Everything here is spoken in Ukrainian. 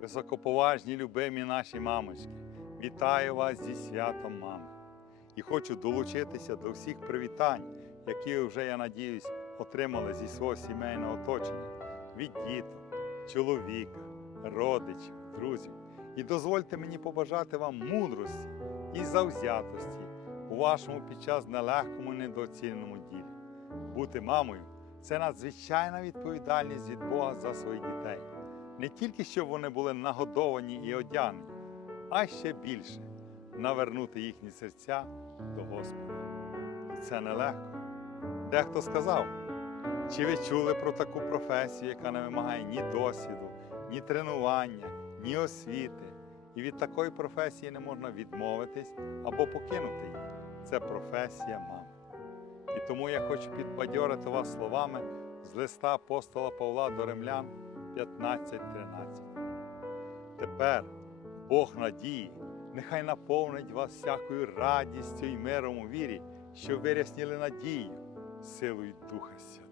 високоповажні, любимі наші мамочки, вітаю вас зі святом мами. І хочу долучитися до всіх привітань, які вже, я надіюсь, отримали зі свого сімейного оточення від діток, чоловіка, родичів, друзів. І дозвольте мені побажати вам мудрості і завзятості у вашому під час нелегкому недооціненому ділі. Бути мамою це надзвичайна відповідальність від Бога за своїх дітей. Не тільки щоб вони були нагодовані і одягнені, а ще більше навернути їхні серця до Господа. І це нелегко. Дехто сказав, чи ви чули про таку професію, яка не вимагає ні досвіду, ні тренування, ні освіти. І від такої професії не можна відмовитись або покинути її. Це професія мами. І тому я хочу підбадьорити вас словами з листа апостола Павла до Римлян 15.13. Тепер Бог надії, нехай наповнить вас всякою радістю і миром у вірі, що вирясніли надію силою Духа Святого.